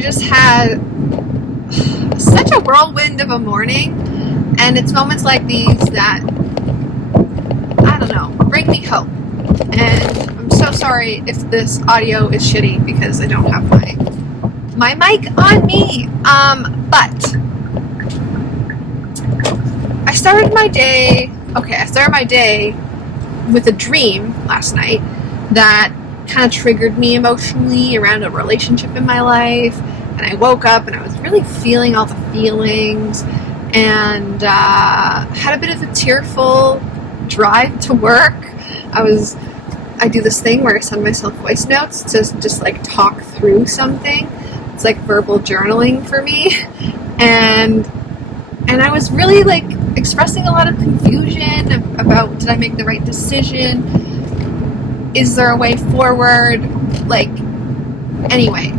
just had such a whirlwind of a morning, and it's moments like these that, I don't know, bring me hope. And I'm so sorry if this audio is shitty because I don't have my mic on me. But I started my day with a dream last night that kind of triggered me emotionally around a relationship in my life. And I woke up and I was really feeling all the feelings, and had a bit of a tearful drive to work. I do this thing where I send myself voice notes to just like talk through something. It's like verbal journaling for me. And I was really like expressing a lot of confusion about, did I make the right decision? Is there a way forward? Like, anyway,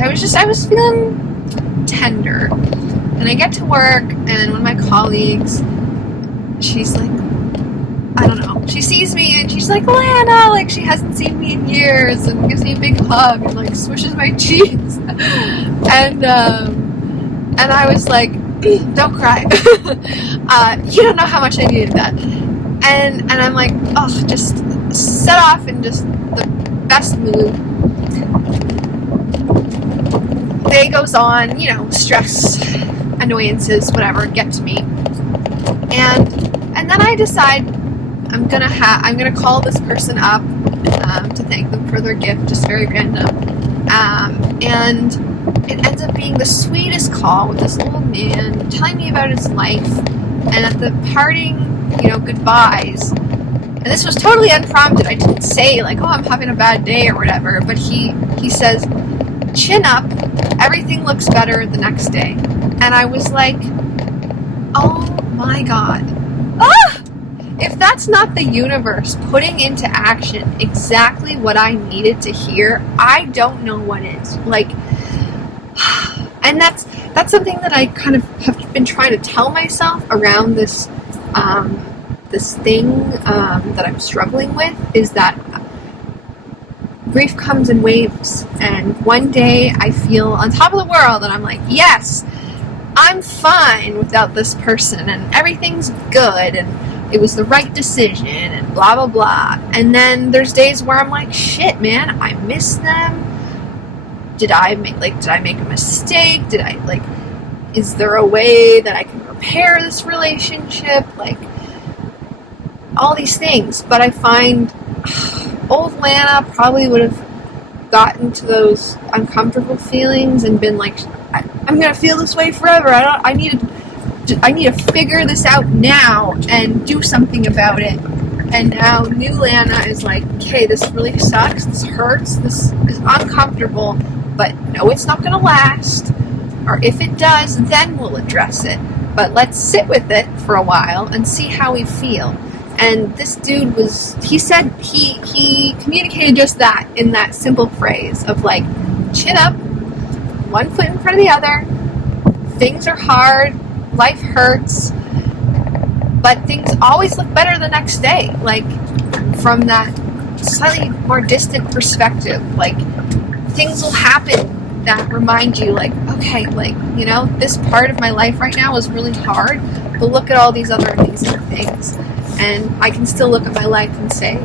I was feeling tender. And I get to work, and one of my colleagues, she's like, I don't know, she sees me and she's like, Lana, like she hasn't seen me in years, and gives me a big hug and like swishes my cheeks. And I was like, don't cry. You don't know how much I needed that. And I'm like, oh, just set off in just the best mood. Day goes on, stress, annoyances, whatever, get to me. And then I decide I'm gonna call this person up to thank them for their gift, just very random. And it ends up being the sweetest call with this old man telling me about his life. And at the parting, goodbyes, and this was totally unprompted. I didn't say like, oh, I'm having a bad day or whatever, but he says, chin up, everything looks better the next day. And I was like, oh my God. Ah! If that's not the universe putting into action exactly what I needed to hear, I don't know what is. Like, and that's something that I kind of have been trying to tell myself around this thing that I'm struggling with, is that grief comes in waves, and one day I feel on top of the world and I'm like, yes, I'm fine without this person and everything's good and it was the right decision and blah blah blah. And then there's days where I'm like, shit man, I miss them. Did I make a mistake? Is there a way that I can repair this relationship? Like, all these things. But I find old Lana probably would have gotten to those uncomfortable feelings and been like, I'm gonna feel this way forever. I need to figure this out now and do something about it. And now new Lana is like, okay, this really sucks, this hurts, this is uncomfortable, but no, it's not gonna last. Or if it does, then we'll address it. But let's sit with it for a while and see how we feel. And this dude he said, he communicated just that in that simple phrase of like, chin up, one foot in front of the other, things are hard, life hurts, but things always look better the next day. Like, from that slightly more distant perspective, like, things will happen that remind you, like, okay, like, this part of my life right now is really hard, but look at all these other amazing things. And I can still look at my life and say,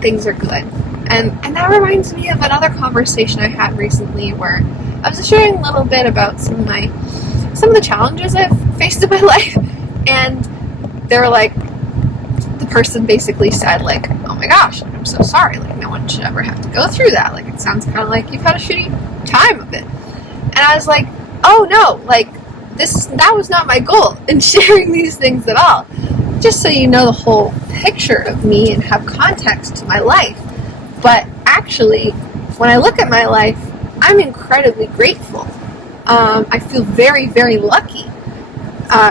things are good. And that reminds me of another conversation I had recently where I was sharing a little bit about some of the challenges I've faced in my life. And they're like, the person basically said, like, oh my gosh, I'm so sorry. Like, no one should ever have to go through that. Like, it sounds kind of like you've had a shitty time of it. And I was like, oh no, like, that was not my goal in sharing these things at all. Just so you know the whole picture of me and have context to my life. But actually, when I look at my life, I'm incredibly grateful. I feel very, very lucky,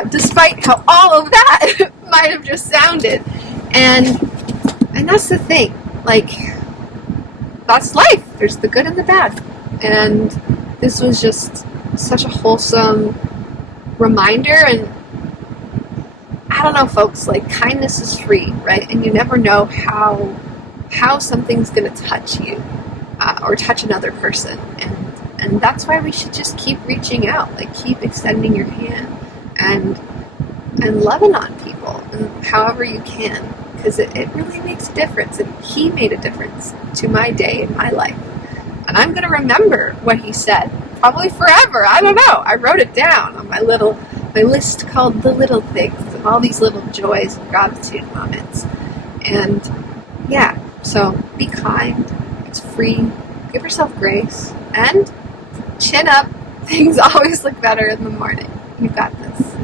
despite how all of that might have just sounded. And that's the thing. Like, that's life. There's the good and the bad. And this was just such a wholesome reminder. And I don't know, folks, like, kindness is free, right? And you never know how something's going to touch you or touch another person. And And that's why we should just keep reaching out, like keep extending your hand and loving on people and however you can, because it really makes a difference. And he made a difference to my day and my life. And I'm going to remember what he said, probably forever. I don't know. I wrote it down on my list called The Little Things, of all these little joys and gratitude moments. And yeah, so be kind. It's free. Give yourself grace. And chin up. Things always look better in the morning. You got this.